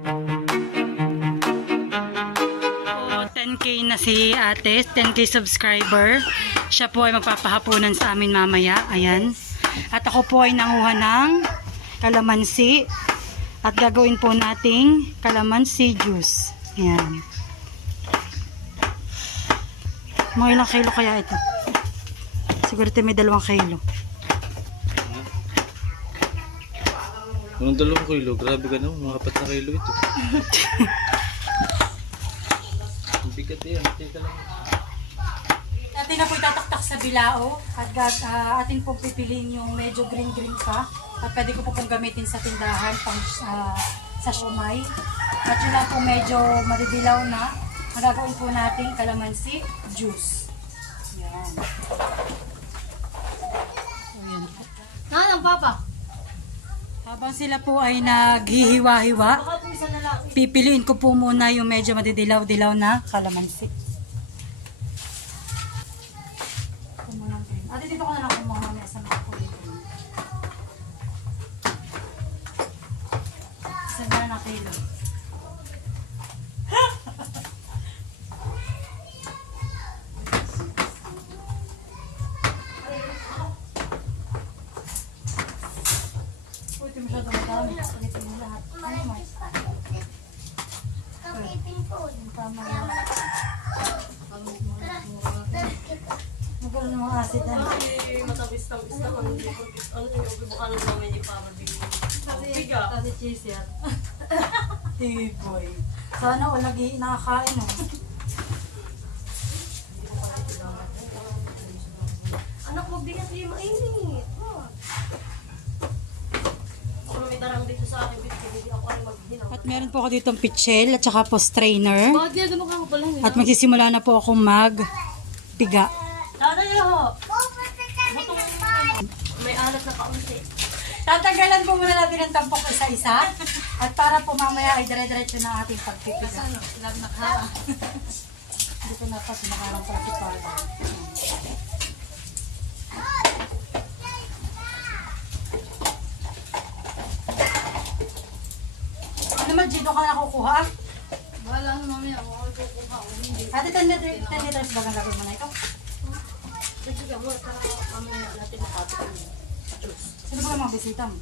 So, 10k na si ate, 10k subscriber. Siya po ay magpapahapunan sa amin mamaya. Ayan. At ako po ay nanguha ng kalamansi. At gagawin po nating kalamansi juice. Ayan. Mga ilang kilo kaya ito? Siguro ito may 2 kilo. Unang 2 kilo, grabe ka naman, mga 4 na kilo ito. Ang bigat yan, teka lang. Atin na po itataktak sa bilao at atin po pipiliin yung medyo green-green pa. At pwede ko po pong gamitin sa tindahan pang, sa siomay. At yun lang po medyo madidilaw na. Ang gagawin po natin kalamansi juice. Yan. So, yan po. Nanang papa. Habang sila po ay naghihiwa-hiwa, pipiliin ko po muna yung medyo madidilaw-dilaw na kalamansi. Ate, dito ko na lang kumuha mamaya sa mga kulay. Isa na kilo. Uy, ito masyado madami. Palitin mo lahat. Ano mo? Tama yan. Magkano ng mga acid na? Matabis-tabis naman. Ano yung bubukan ng namin yung pamabili. Kasi cheese yan. Tiboy. Sana wala nakakain oh. Anak mo, bigat yung mainit. Kung may darang dito sa akin, hindi ako ay maghinaw. At meron po ako ditong pichel at saka po strainer. Bakit yan? Gano'n ka pala? At magsisimula na po akong magpiga. Tatay ho! May alat na kaunti. Tatanggalan po muna natin ang tampok isa-isa. At para po mamaya ay dire-diretso na ating pagpipiga. Ilag na ka. Dito na pa sumakarang pala si Parda. Ano naman, dito ka na kukuha? Wala na mamaya. Ako ay kukuha. Ate, 10 liters ba ang gagawin mo na ito? Sige ka mo. Mamaya natin makapit. Juice. Sino ba ang mga bisita mo?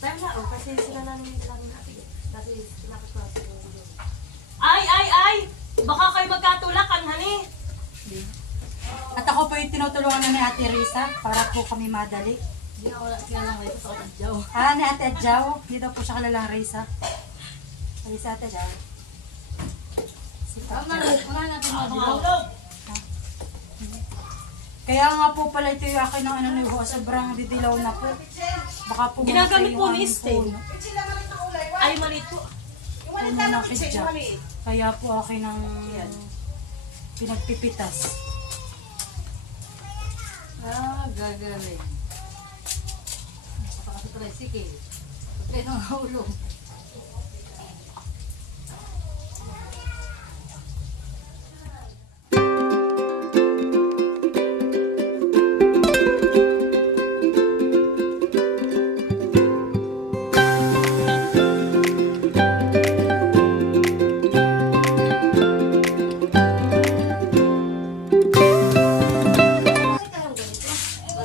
Dahil na, kasi sila namin lang natin. Kasi pinakaklase yung video. Ay! Baka kayo magkatulakan, honey. At ako po yung tinutulungan na ni Ate Risa para po kami madali. Hindi na wala sila lang ito sa Otadjaw. Ni Ate Adjaw. Dito po siya kalalang Risa. Risa Ate Adjaw. Si Papa. Wala natin madilaw. Kaya nga po pala ito yung akin ng ano na yung sobrang didilaw na po. Baka po Ginagamit po aming ni Stain. puno. Ay, maliit po. Puno ng kidya. Kaya po akin ng pinagpipitas. Gagaling. Napakasi pala yung sikil. Pagkain ng hulong.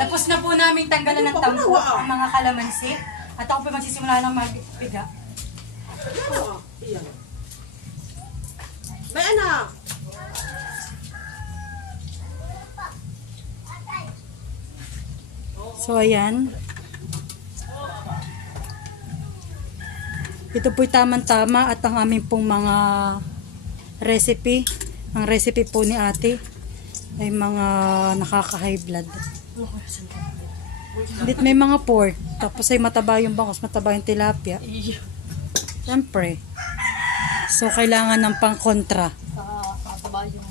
Tapos na po namin tanggalan ng tampo ang mga kalamansi. At ako po magsisimula ng magpiga. May anak! So ayan. Ito po'y tamang-tama at ang aming pong mga recipe. Ang recipe po ni ate ay mga nakaka-high blood. Hindi, may mga pork. Tapos ay mataba yung bangos, mataba yung tilapia. Siyempre. So kailangan ng pang-kontra. Mataba yung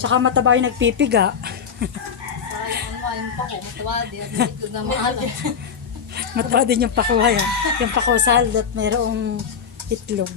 Tsaka mataba yung nagpipiga. yung pa ko. Mataba din. Ito na maalam. Mataba din yung pakuha yan. Yung pakuha salad at mayroong itlog.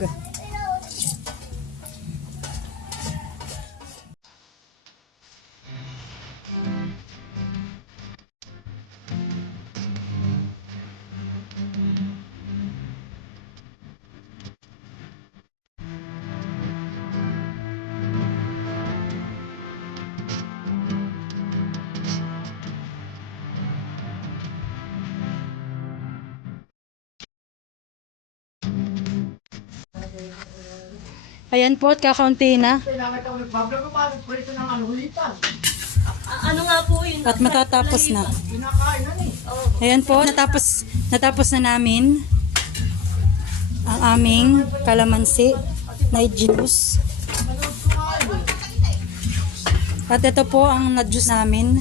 Ayan po, at kakaunti na. Ano nga po yun? At matatapos na. Ayan po, natapos na namin ang aming kalamansi na juice. At ito po ang na-juice namin.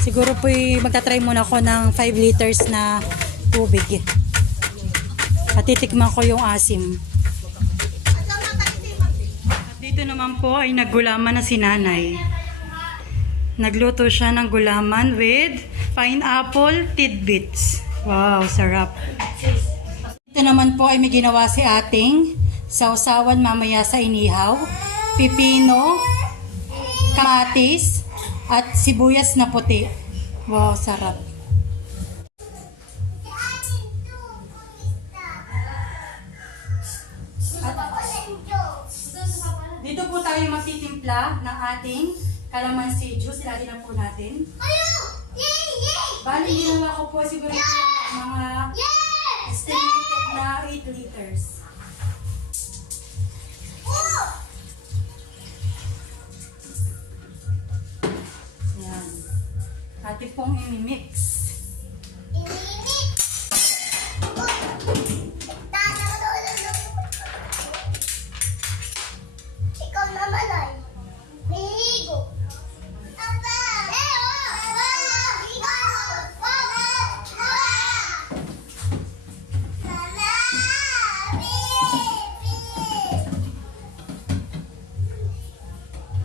Siguro po magta-try muna ako ng 5 liters na tubig. At titikman ko yung asim. At dito naman po ay naggulaman na si nanay. Nagluto siya ng gulaman with pineapple tidbits. Wow, sarap. Ito naman po ay may ginawa si ating sausawan mamaya sa inihaw, pipino, kamatis, at sibuyas na puti. Wow, sarap. Dito po tayo magtitimpla ng ating calamansi juice. Ilagay na po natin. Bali, ginawa ko po siguro mga estimated na 8 liters. Yan. Atin pong imimix. Ikaw naman ay mihigo.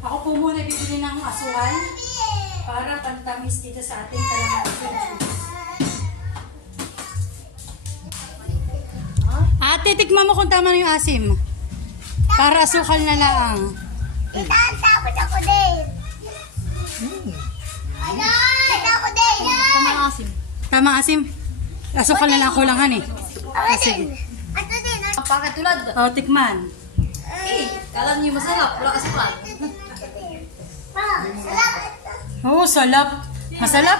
Ako po muna bibili ng asukal para pantamis dito sa ating calamansi juice. Ate, tikman mo kung tama na yung asim. Para asukal na lang. Itatapos ako din. Ako din. Tama asim. Asukal na lang kulangan eh. Ako Sige. din. Ako din. Pakatulad. O, tikman. Kala niyo masarap. Wala kasi plan. Salamat. Oo, salap. Masalap.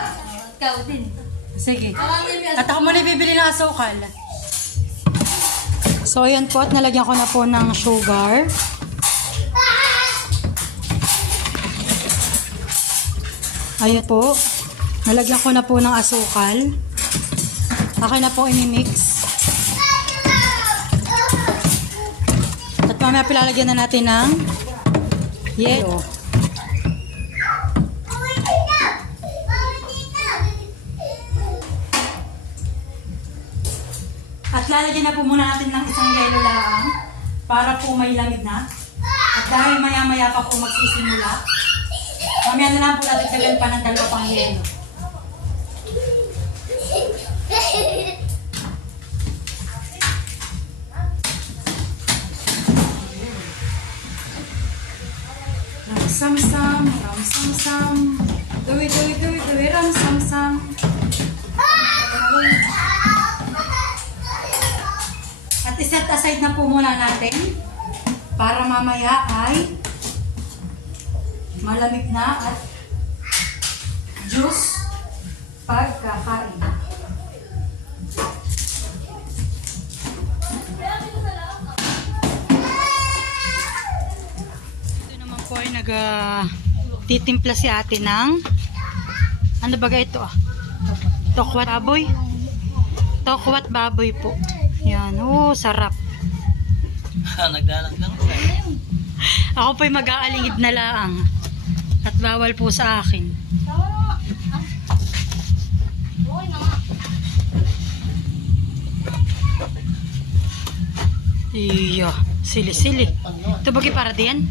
Ikaw din. Sige. At ako muna bibili ng asukal. So, ayan po. At nalagyan ko na po ng sugar. Ayan po. Nalagyan ko na po ng asukal. Akin na po imimix. At mamaya pilalagyan na natin ng yelo. At lalagyan na po muna natin ng isang yelo lang para po may lamig na. At dahil maya-maya pa po magsisimula, mamaya na lang po natin dagdagan pa ng 2 pang yelo. Ram-sam-sam, ram-sam-sam, duwi-duwi-duwi-duwi, ram-sam-sam. At iset aside na po muna natin para mamaya ay malamig na at juice pagkakain. Ito naman po ay titimpla si ate ng ano baga ito tokwat baboy. Tokwat baboy po. Yan, sarap. Nagdalang lang. Ako po'y mag-aalingid na laang. At bawal po sa akin. Iya, sili-sili. Ito bagay para diyan?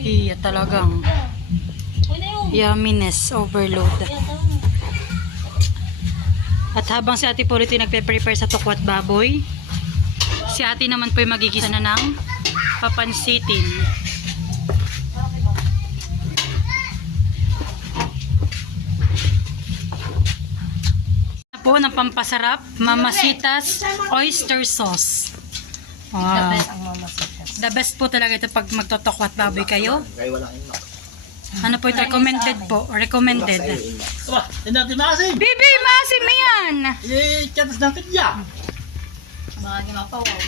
Iya, talagang yumminess overload. At habang si Ate Purity nagpe-prepare sa tokwat baboy, si Ate naman po'y magigisa na ng papansitin. Po ng pampasarap, Mamasitas oyster sauce. Wow. The best po talaga ito pag magtotokwat baboy kayo. Ano po ito? Recommended po. Recommended. Wah, hindi natin maasim. Bibi, maasim yan! Eh, chatas natin yan. Mga mapawaw.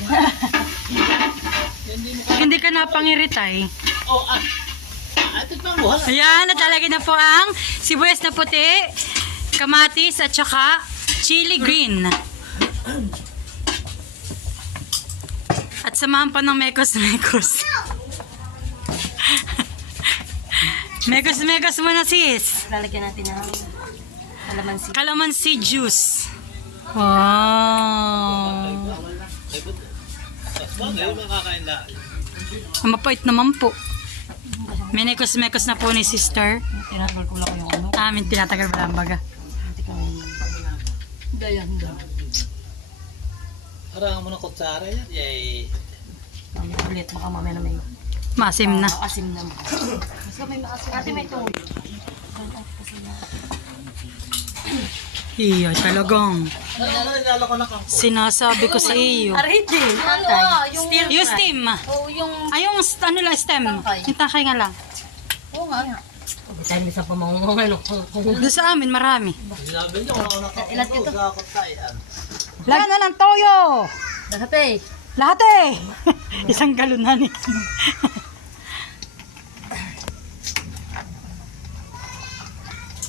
Hindi ka napangiritay. Oh, ito pa mo. Ayan, natalagay na po ang sibuyas na puti, kamatis at saka chili green. At samahan pa ng mekos-mekos. Mekos-mekos muna sis. Lalagyan natin ng kalamansi. Calamansi juice. Wow. Ngayon makakain na. Mapait naman po. Menekos-mekos na po ni sister. Tinatagal ko lang yung ano. Amin tinatagal ba lang baga. Dayan. Parang mo ng kutsara yan. Yay. Mamaya ulit. Baka mamaya na may Masim na. asim na. So may maasim. Ate may tuloy. Iya, talagang Parang nalala ko na kang sinasabi ko sa iyo. Arhid din. Yung Yung steam. oh, yung Ay, yung ano lang, stem. Yung takay nga lang. oo nga. Hindi tayo minsan pa mangungungan. Doon sa amin, marami. sinabi niyo kung ako Ilan dito? sa kutsayan. Lagyan na ng toyo. Lahat eh. Lahat eh. Isang galunan eh.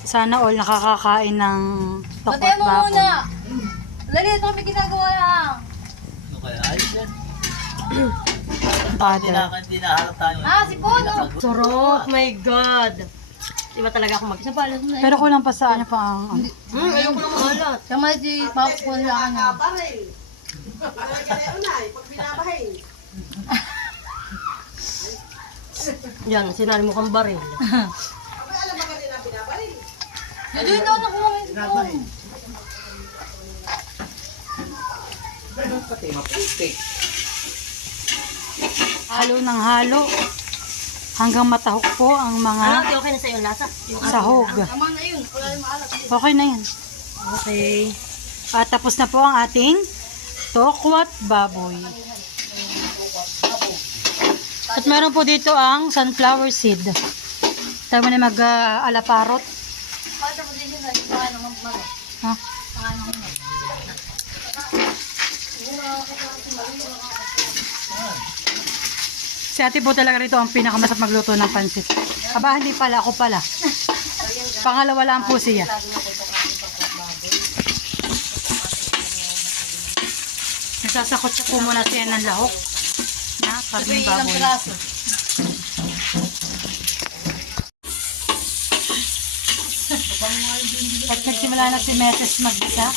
Sana all nakakakain ng tokwa Batay at mo baboy. muna. Lali, ito may ginagawa lang. Ano kaya? Ayos yan. Father. Hindi naharap tayo. Si Puno. Sarap, my God. Iba talaga ako mag-isa pala. Pero kulang pa sa ano pa ang... Ayoko lang maalat. Kama di Pops ko lang ano. Yan, sinari mo kang baril. Hindi daw nakuha ng spoon. Halo ng halo. Hanggang matahok po ang Ano, mga di okay na sa'yo yung lasa? sahog. Tama na yun. Wala yung maalat. Okay na yan. Okay. At tapos na po ang ating tokwat baboy. At meron po dito ang sunflower seed. Tayo mo na mag-alaparot. Pagka mo din yun, paano mag Ha? Si ate po talaga rito ang pinakamasarap magluto ng pansit. Aba, hindi pala. Ako pala. Pangalawa lang po siya. Nasasakot siya po muna siya ng lahok na karning baboy. At nagsimula na si Meses magbisa.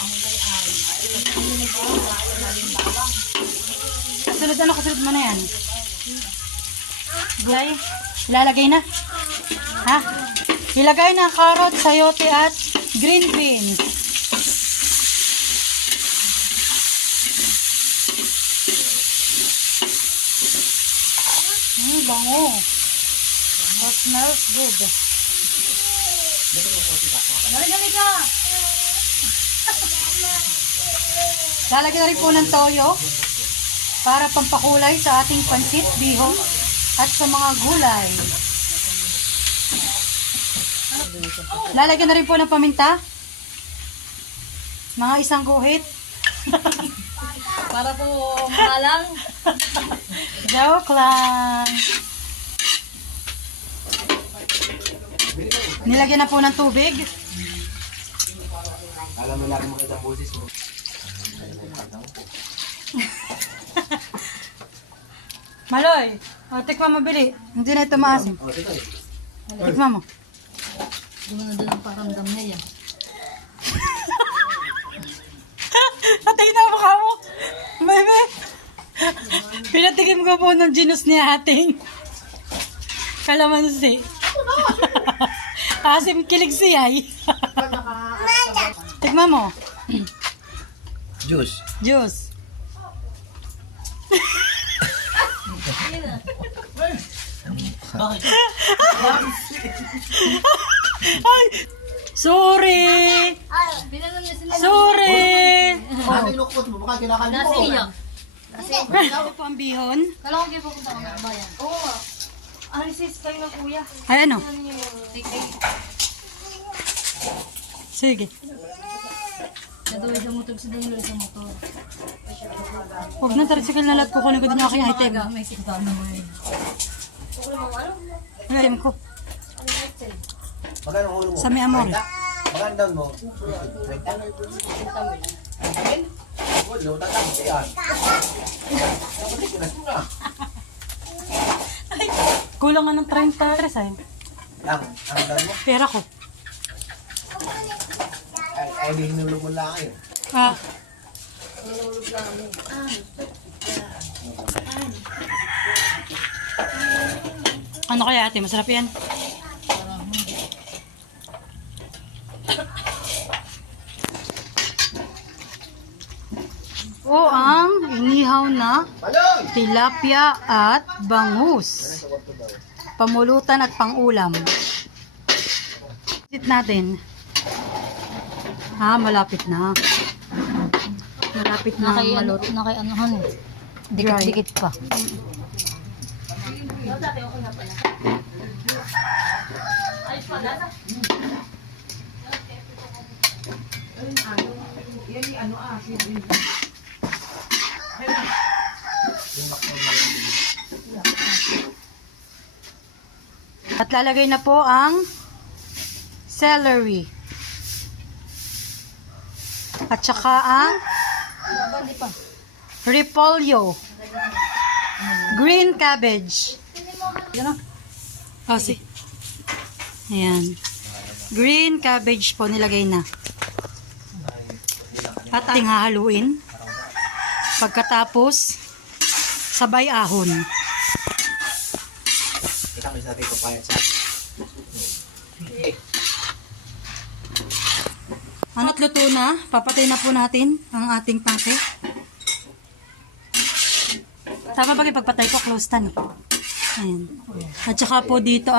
Kasunod mo na yan. Gulay, ilalagay na. Ha? Ilagay na carrot, sayote at green beans. Bango. That smells good. Gali ka! Lalagyan na rin po ng toyo para pampakulay sa ating pansit, bihon at sa mga gulay. Lalagyan na rin po ng paminta. Mga isang guhit. Para po malang. Joke lang. Nilagyan na po ng tubig. Alam mo lang mo kita boses mo. Maloy, tikman mo bili. Hindi na ito maasim. Tikman mo. Hindi na doon ang paramdam niya yan. Patay na ang mukha mo. Bebe. Pinatikim ko po ng genus ni ating kalamansi. Asim kilig siya. Tikman mo. Juice. Juice. Bakit? Ay! Sorry! Pinanon niya sila. Sorry! Ano inukot mo? Baka kinakain mo. Nasa iyo. Ano po ang bihon? Kala ko kayo pupunta ko ng bayan. Oo. Sis, kayo na kuya. Ay ano? Tikay. Sige. Naduwid ang motor sa dulo sa motor. Huwag na, tricycle na lahat. Kukunin ko din yung aking item. May sinta naman. Yung item ko. Magkano ulo mo? Sa may amor. Magkano down mo? 20? Ulo, tatang yan. Dapat ikunas mo na. Kulang nga ng 30 resign. Ang down mo? Pera ko. Ay, di hinulog mo lang kayo. Ah. Ano kaya ate? Masarap yan. O ang inihaw na Balong! tilapia at bangus. Pamulutan at pangulam. Sit natin. Malapit na. Malapit na maluto. Nakay-anuhan eh. Dry. Dikit-dikit pa. At lalagay na po ang celery. At saka ang repolyo. Green cabbage. Oh, see. Ayan. Green cabbage po nilagay na. At ating hahaluin. Pagkatapos, sabay ahon. Kita ko sa ating papayat sa Ano't luto na, papatay na po natin ang ating pate. Tama ba yung pagpatay ko? Close tan. Ayan. At saka po dito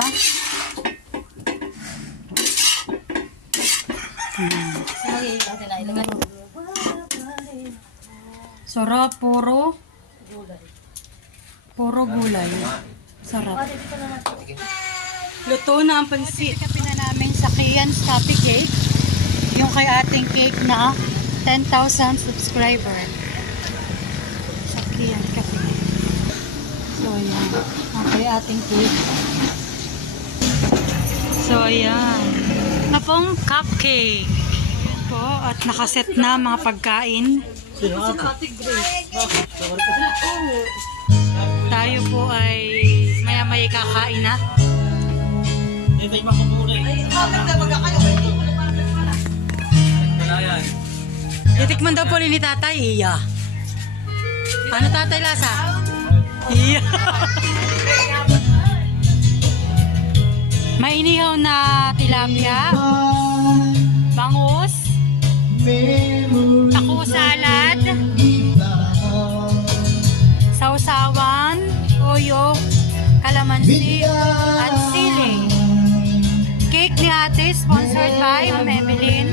sarap, puro gulay. Sarap. Luto na ang pansit. Kape na namin sa Kian's Coffee Cake. Yung kay ating cake na 10,000 subscriber. Sa Kian's Coffee Cake. So, ayan. Ang kay ating cake. So, ayan. Napong cupcake. Ayan po. At nakaset na mga pagkain. Tayo po ay maya-maya kakain na. Titikman daw po ni tatay, iya. Ano tatay lasa? Iya. May inihaw na tilapia, bangus, taco salad, sausawan, toyo, kalamansi, at sili. Cake ni ate, sponsored by Ma'am Evelyn.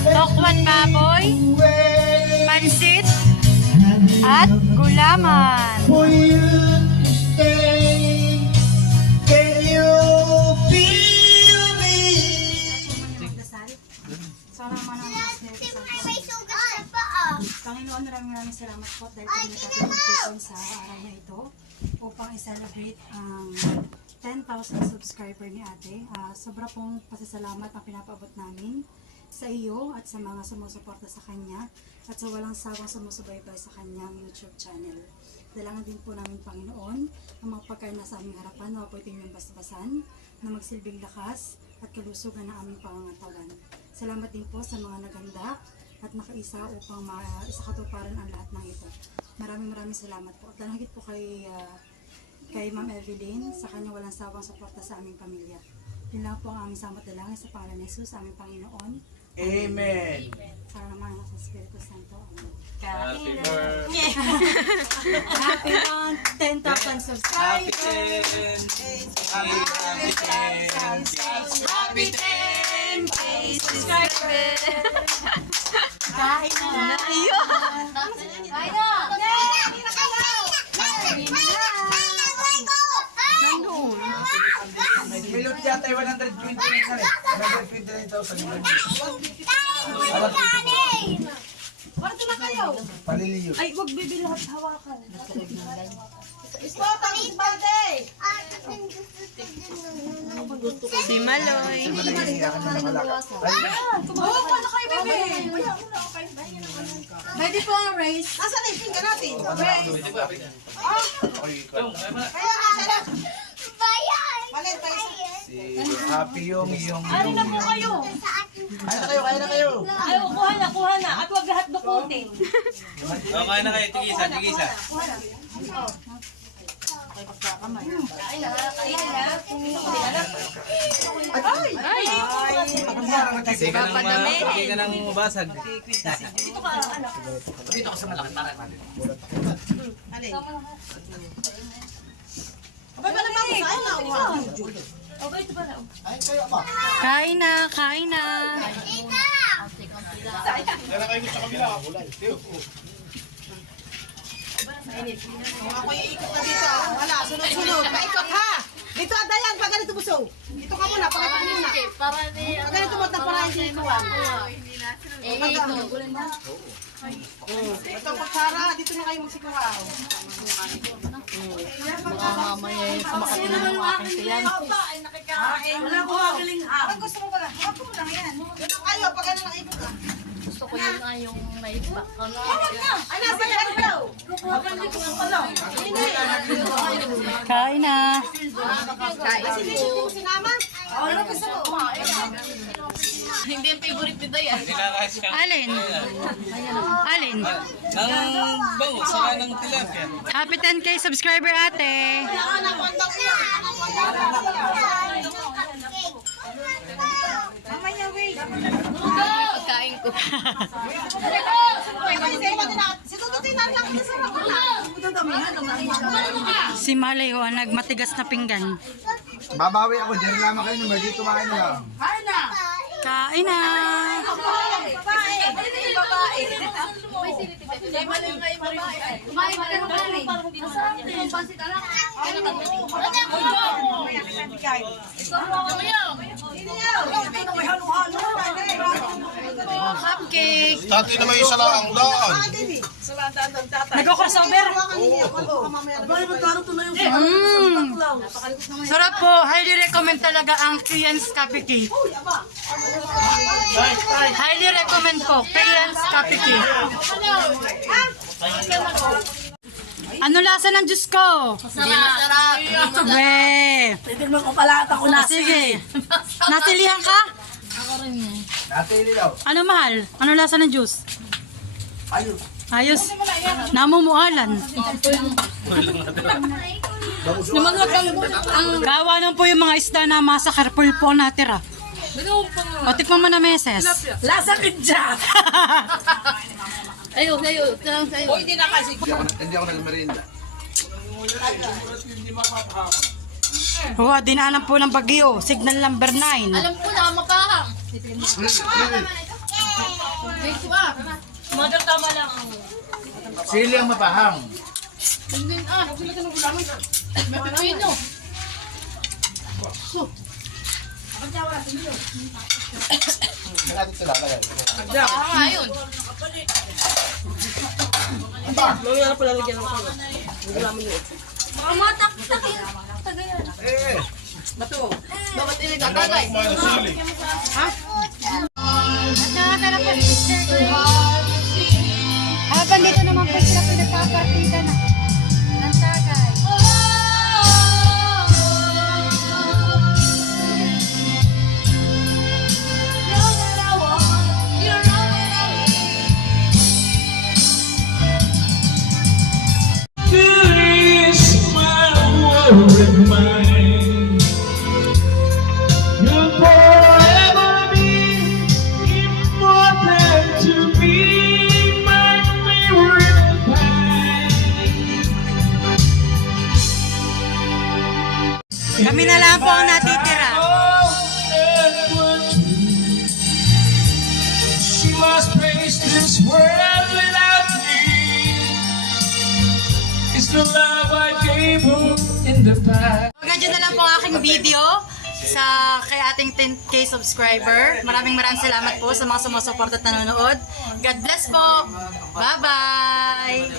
Tokwat baboy, pansit, at gulaman. For you to stay, can you feel me? Sana naman ang May sugat sa paa. Panginoon, maraming salamat po dahil kami nakatulong sa araw na ito upang i-celebrate ang 10,000 subscriber ni ate. Sobra pong pasasalamat ang pinapaabot namin sa iyo at sa mga sumusuporta sa kanya at sa walang sawang sumusubaybay sa kanyang YouTube channel. Dalangin din po namin, Panginoon, ang mga pagkain na sa aming harapan na pwede niyong basta-basan na magsilbing lakas at kalusugan ng aming pangangatawan. Salamat din po sa mga naganda at nakaisa upang isakatuparan ang lahat ng ito. Maraming salamat po. At higit po kay Ma'am Evelyn sa kanya walang sawang suporta sa aming pamilya. Yun lang po ang aming samot dalangin sa pangalan ni Jesus, aming Panginoon. Amen. Para naman sa Espiritu Santo. Amen. Happy birthday. Happy on 10,000 subscribers. Happy 10K subscribers. Kain na. Ay na! May loot yata 120 na rin. 129,000. Paliliyo. Ay, wag bibili lahat hawakan. Si Maloy. Ready po ang race. Si Happy yung Ano na po kayo? Kaya na kayo. Ay, kuha na. At wag lahat dukutin. Okay na kayo, tigisa, tigisa. Sige ka nang mabasag. Okay, ito pala. Ay, kayo ba? Kain na, kain na. Ako iikot na dito. Wala, sunod-sunod. Paikot ha! Dito, Dayan, pag ganito busog. Dito ka muna, pag ganito muna. Pag ganito mo, para hindi ikuwan. Ito, kutsara, dito na kayo magsikuha. Sino naman yung aking tiyan? Wala ko magaling ha. Pag gusto mo pala, huwag mo lang yan. Dito kayo, pag ganito lang ikot ka. Gusto ko yun nga yung may back. Ay, nasa yan daw. Kain na. Kasi dito mo sinama. Ano gusto mo? Hindi ang favorite ni Dayan. Alin? Alin? Ang bango, saka ng tilapia. Happy 10K subscriber ate. Mamaya, wait. Kain ko. Si Tututin na lang. Si Malay ho, ang nagmatigas na pinggan. Babawi ako, dyan lamang kayo naman. Dito kumain na lang. Kain na. Cupcake. Dati na may isa lang ang daan. Nagko-crossover? Sarap po. Highly recommend talaga ang Kian's Coffee Cake. Highly recommend po. Kian's Coffee Cake. Ano lasa ng juice ko? Hindi masarap. Weh. Titignan ko pala at ako na. Sige. Nasilihan ka? Natili daw. Ano mahal? Ano lasa ng juice? Ayun. Ayos. Namumualan. Gawa lang po yung mga isda na masakar po ang natira. O, tikman mo na meses. Lasa kidya. Ayo, sayo. Sayo. Hindi na kasi. Hindi ako nag-merienda. Dinaanan po ng bagyo. Signal number 9. Alam ko na, mapahang. Mother, tama lang. Sili ang mapahang. Hindi may pipino. Natin sila kaya. Ayun. Mga matak-tak yun. Tagayan. Eh. Bakit inigagagay? Kumain na sili. Nakakarap po si Sister Habang dito naman po sila pinagpapartida na. Ng tagay. Kami na lang po ang natitira. She must face this world without me. It's the love I gave her in the past. Hanggang dyan na lang po ang aking video. kay ating 10K subscriber. Maraming salamat po sa mga sumusuporta at nanonood. God bless po. Bye-bye.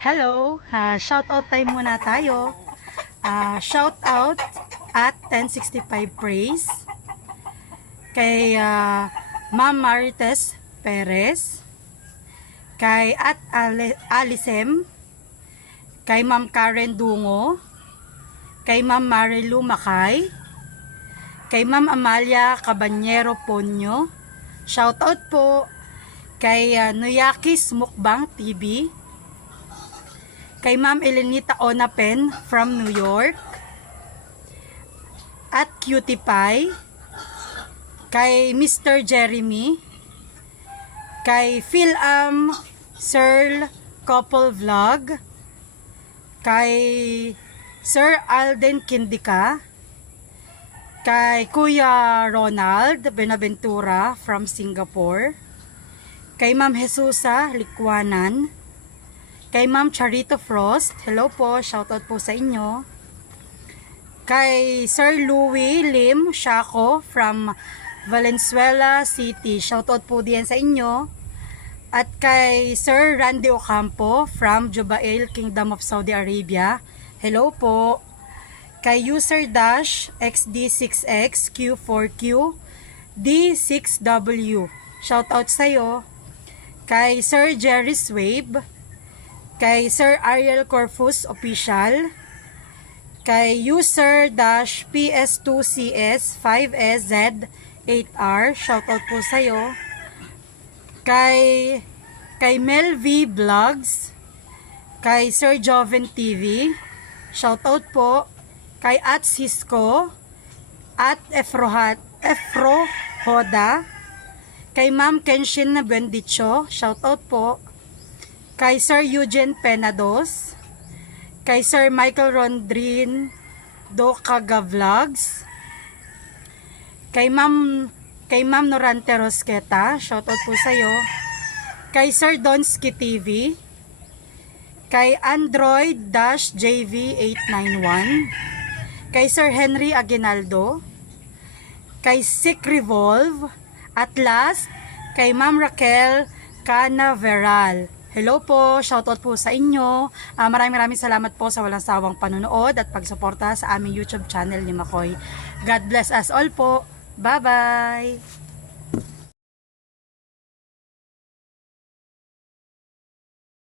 Hello, shout out time muna tayo. Shout out at 1065 Praise kay Ma'am Marites Perez, kay at Alisem, kay Ma'am Karen Dungo, kay Ma'am Marilu Makay, kay Ma'am Amalia Cabanyero Ponyo. Shout out po kay Nuyakis Mukbang TV, kay Ma'am Elenita Onapen from New York, at Cutie Pie, kay Mr. Jeremy, kay Phil Sir Couple Vlog, kay Sir Alden Kindika, kay Kuya Ronald Benaventura from Singapore, kay Ma'am Jesusa Likwanan, kay Ma'am Charito Frost, hello po, shoutout po sa inyo. Kay Sir Louis Lim Shaco from Valenzuela City, shoutout po din sa inyo. At kay Sir Randy Ocampo from Jubail, Kingdom of Saudi Arabia, hello po. Kay User Dash XD6X Q4Q D6W, shoutout sa'yo. Kay Sir Jerry Swabe, kay Sir Ariel Corfus Official, kay user-PS2CS5SZ8R, shoutout po sa'yo. Kay Mel V Vlogs, kay Sir Joven TV, shoutout po. Kay at Cisco, at Efro Hoda, kay Ma'am Kenshin Bendicho, shoutout po. Kay Sir Eugene Penados, kay Sir Michael Rondrin Docaga Vlogs, kay Ma'am Norante Rosqueta, shoutout po sa'yo. Kay Sir Donski TV, kay Android-JV891, kay Sir Henry Aguinaldo, kay Sick Revolve, at last, kay Ma'am Raquel Canaveral. Hello po, shoutout po sa inyo. Maraming salamat po sa walang sawang panonood at pagsuporta sa aming YouTube channel ni Makoy. God bless us all po. Bye-bye!